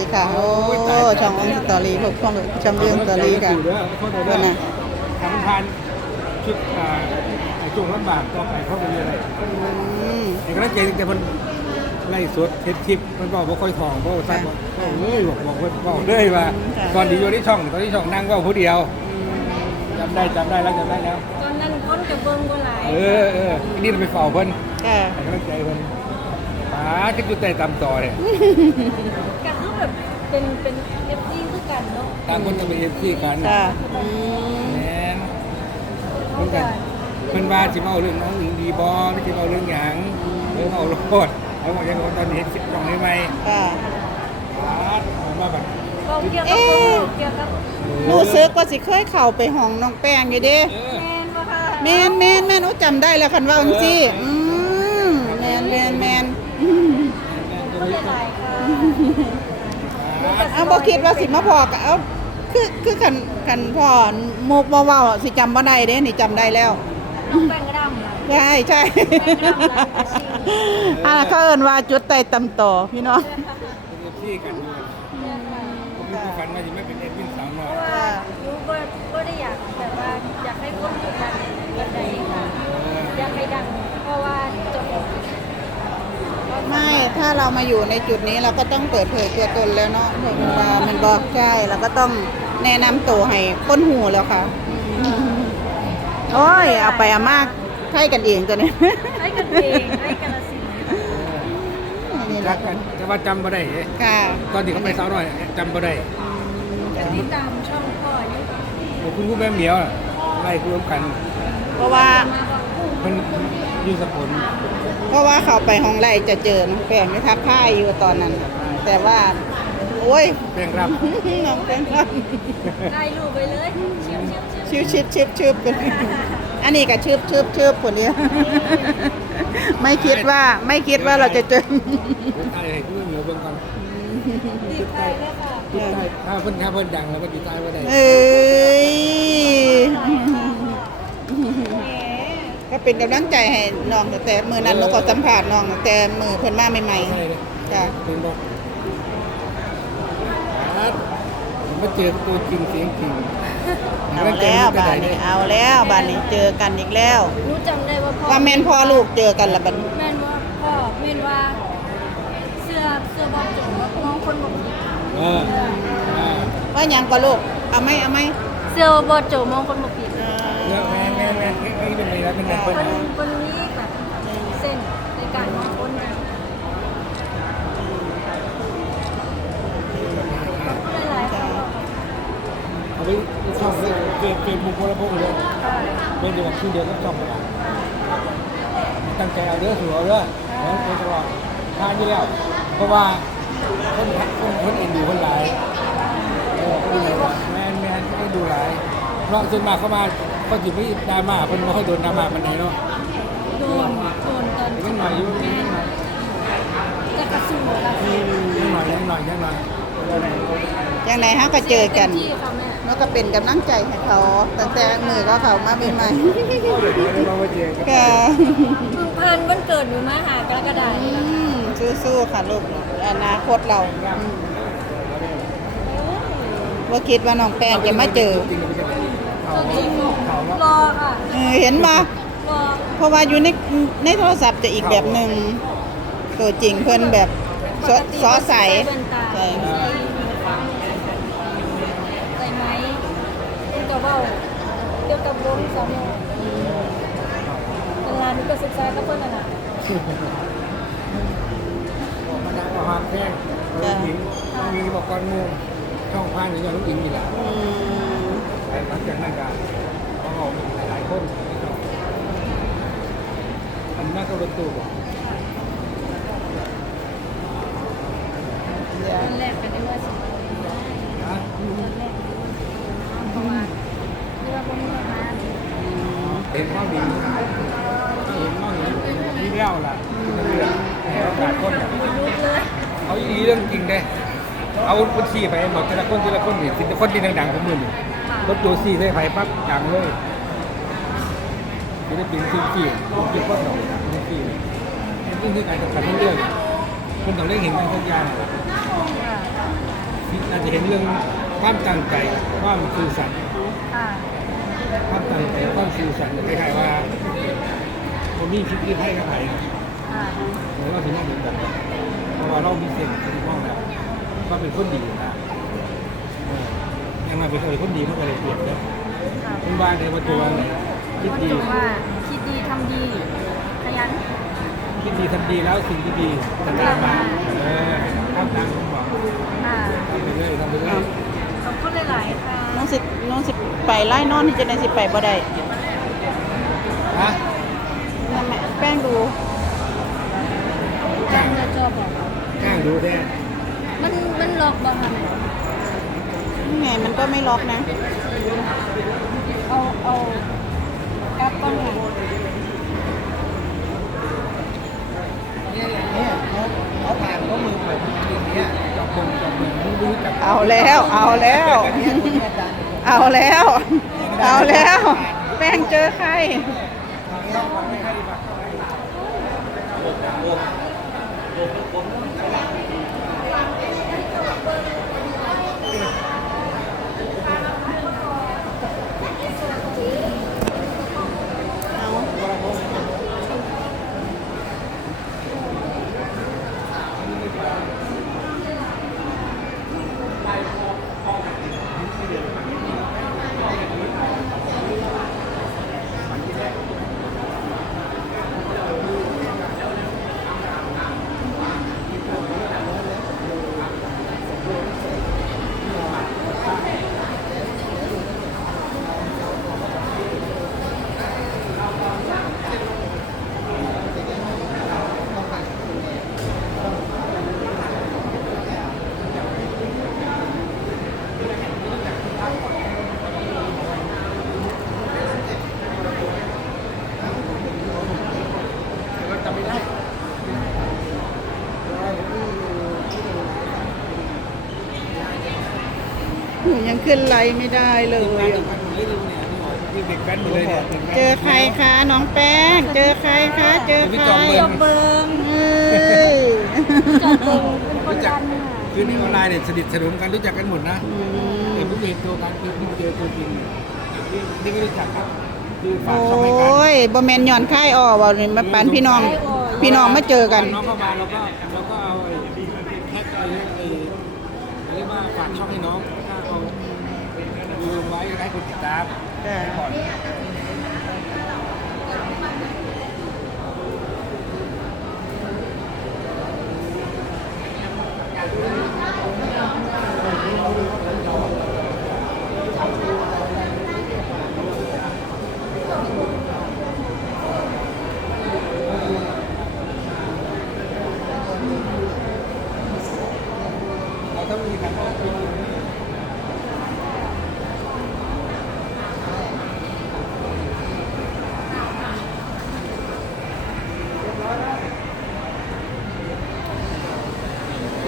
ดีค่ะ โอ้ช่ององสตอรี่พวกช่องช่องเรื่องสตอรี่ค่ะเพื่เพื่อนน่ะทำทานชุดอ่าไอ้จุ่มลำบากต่อไปเข้าไปเรื่อยอืมๆเอกลักษณ์ใจแต่มันไล่สดเทปคลิปมันบอกว่าค่อยทองบอกว่าซักบอกบอกเลยบอกบอกว่าบอกเลยว่าตอนที่อยู่ที่ช่องตอนที่ช่องนั่งเว่าผู้เดียวจำได้จำได้แล้วจำได้แล้วตอนนั้นคนกับเบิ้งบ่หลายเออเออนี่เราไปเฝ้าเพิ่นค่ะให้กำลังใจเพิ่นป๋าก็จุดใจตามต่อเนี่ยกันคือแบบ เป็นเป็นเอฟซีคือกันเนาะต่างคนจะไปเอฟซีกันค่ะอืมแม่นเขาเพิ่นกัจะนเพิ่นว่าสิเมาเรื่องน้องหญิงดีบ่หรือสิเมาเรื่องหยังเออเอาโลดเอาบอกอยังว่าตอนนี้เห็นสิบกล่องใหม่ค่ะๆป๋าเอามาแบบก็เกี่ยวกับคนเกี่ยวกับรู้สึกว่าสิเคยเข้าไปห้องน้องแป้งอยู่เด้ เออ แมนบ่ค่ะแมนแมนแมนโอ้จำได้แล้วคันว่าจังซี่อืมแมนแมนแมนอืมคนหลายๆค่ะ เอาบ่คิดว่าสิมาพอกับเอาคือคือคันคันพ่อมุกบ่เว้าสิจำบ่ได้เด้นี่จำได้แล้ว น้องแป้งกระดำเหรอใช่ใช่อ่าเขาเอิ้นว่าจุดไต่ตำต่อพี่น้อง เป็นเอฟซีกันอยู่ผมมีความฝันว่าจะไม่เป็นเอฟซีสาวน้อยเพราะว่ารู้บ่บ่ได้อยากแบบว่าอยากให้คนอยู่กันกันใดค่ะอยากให้ดังเพราะว่าจบ ไม่ถ้าเรามาอยู่ในจุดนี้เราก็ต้องเปิดเผยตัวตนแล้วเนาะถึงว่ามันบอกใช่เราก็ต้องแนะนำตัวให้คนหูแล้วค่ะอืมโอ้ย เอาไปเอามากใช่กันเองตัวนี้ให้กันเองให้กันละสินนี่รันะกกันแต่ว่าจำบ่ได้เอ๊ะค่ะ ตอนที่เขาไปสาวน้อยจำบ่ได้จะติดตามช่องพ่ออยู่บอกคุณผู้แม่เหมียวน่ะไล่รวมกันเพราะว่ามาบอกเพิ่น อยู่สกลเพราะว่าเขาไปห้องไร่จะเจอน้องแป้งไม่ทักท่ายอยู่ตอนนั้น แต่ว่า โอ้ย แป้งรับ น้องแป้งครับได้รูปไปเลยเชียวเชียวเชียวชิบชิบชิบชิบกันอันนี้ก็ชิบชิบชิบคนเนี้ยไม่คิดว่าไม่คิดว่าเราจะเจอใต้ให้คุณแม่เหมียวเบิ่งก่อนดีใจเลยค่ะจุดใต้ถ้าเพิ่นถ้าเพิ่นดังแล้วมันจุดใต้บ่ได้เอ้ยแหม ก็เป็นกำลังใจให้น้องตั้งแต่มือนั้นเราก็สัมผัสน้องตั้งแต่มือเพิ่นมาใหม่ใช่เลยๆจ้ะเป็นบอกอาร์ตมาเจอตัวจริงเสียงจริงเอาแล้วบ้านนี้เอาแล้วบ้านนี้เจอกันอีกแล้วรู้จำได้ว่าพ่อว่าแม่นพ่อลูกเจอกันละบัดนี้แม่นว่าพ่อแม่นว่า เสื้อเสื้อบอลจุ๋มว่ามองคนบอกผิดเอออ่าว่าหยังก็ลูกเอาไหมเอาไหมเสื้อบอลจุ๋มมองคนบอกผิด แล้วเป็นไงคเพิ่นนคนนี้แบบเส้นในการมองคนนะหลายๆคนเอาไปช่องเลยเฟซเฟซบุ๊กคนละพวกเลยเป็นเดียวกับชื่อเดียวกับช่องเลยตั้งใจเอาเด้อถือเอาเด้อแล้วเป็นตลอดทานอยู่แล้วเพราะว่าคนคนคนเอ็นดูคนหลายเออคนไหนว่าแม่แม่ให้ดูหลายเพราะส่วนมากเข้ามา เขาจิไม่ดราม่าเพิ่นบ่ค่อยโดนดราม่าปานใดเนาะโดนโดนตอนยังหน่อยอยู่ยังหน่อยจะกระสูนละยังหน่อยยังหน่อยยังหน่อยอย่างไหนฮะก็เจอกันที่ค่ะแม่แล้วก็เป็นกำลังใจให้เขาตั้งแต่มือเขาเขามาใหม่เดี๋ยวเราไปเจอกันๆก็เพิ่งเพิ่นวันเกิดหนูมาหากรกฎาคอืมมสู้ๆค่ะลูกอนาคตเราอืมว่าคิดว่าน้องแป้งจะมาเจอ จริงๆเป็นยังไงตัวจริงรอค่ะเออเห็นมารอเพราะว่าอยู่ในในโทรศัพท์จะอีกแบบหนึ่งตัวจริงเพิ่นแบบซอซอใสแว่นตาใช่ใส่ใส่ไหมเกี่ยวกับเบ้าเกี่ยวกับวงสามโมเวลานี้ก็ศึกษากับเพื่อนน่ะนะมาดังประมาณแท่งลูกหญิงมีบอกก่อนงูช่องพานหรือยังลูกหญิงนี่แหละ อืมหลังจากนั้นก็เขาออกหลายๆคนอันนั้นก็รถตู้บอกเดี๋ยวตอนแรกกันได้ว่าสินะตอนแรกเพราะว่าเรือพวกนี้มาเห็นข้าวดีเห็นข้าวดีนี่เล่าล่ะเรื่องให้โอกาสคนเนี่ยลุกเลยเอาอีเรื่องจริงเด้เอาคนขี่ไปหมดทีละคนทีละคนเห็นทีละคนที่ดังๆของมือนี่ รถตัวซี่ได้ไปปั๊บดังเลยจะได้เป็นซีขี่เป็นคนดอกซีขี่นี่คือการจัดการเรื่องคนต้องได้เห็นกันทุกอย่างจะเห็นเรื่องความตั้งใจความซื่อสัตย์ค่ะความตั้งใจความซื่อสัตย์คล้ายๆว่าคนนี้คิดที่ให้กับใครค่ะเราถึงได้เห็นแบบนี้เพราะว่าเรามีเสียงที่มองแล้วก็เป็นคนดีนะเออยั งมาเป็นคนดีเมื่อไหร่เปลี่ยนแล้วค่ะคุณบ้านในประตูอะไรคิดก็ดีจะว่าคิดดีทำดีขยันคิดดีทำดีแล้วสิ่งที่ดีจะตามมาเออทำตามผมบอกค่ะทำไปเรื่อยทำไปเรื่อยขอบคุณหลายๆค่ะน้องสิน้องสิไปไล่นอนที่จะได้สิไปบ่ได้ ฮะ นั่นแหละแป้งดู จำจะจอบบอก ก้างดูแท้ มันมันล็อกบ่ค่ะแม่ นี่ไงมัน ก็ไม่ล็อกนะ เอาเอากลับก่อนค่ะเนี่ยเขาเขาผ่านเขามือไปอย่างเงี้ยจับมือจับมือมึงรู้จักเอาแล้ว เอาแล้ว เอาแล้ว เอาแล้ว แป้งเจอใคร นูยังขึ้นไลน์ไม่ได้เลย เด็กแว้นหมดเลยเนี่ยเจอใครคะน้องแป้ง เจอใครคะเจอใครจอบเบิงเอ้ยจอบเบิงเป็นคนดันค่ะคือในออนไลน์เนี่ยสนิทสนมกันรู้จักกันหมดนะอืมเห็นผู้เห็นตัวกันคือเพิ่งเจอตัวจริงนี่นี่ไม่รู้จักครับคือฝาโอกช่องให้กัน้ยบ่แมนย้อนค่ายออกว่านี่มาปานพี่น้อง พี่น้องมาเจอกัน น้องเข้ามาเราก็เราก็เอาไอ้แท็กไอ้ไอ้เรียกว่าฝากช่องให้น้องถ้าเอาดูไว้ ให้คนติดตามจ้ะก่อน เราต้องมีการออกพิธี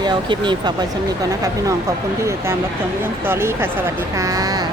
เดี๋ยวคลิปนี้ฝากไว้ชมนี้ก่อนนะคะ พี่น้องขอบคุณที่ติดตามรับชมเรื่องสตอรี่ค่ะ สวัสดีค่ะ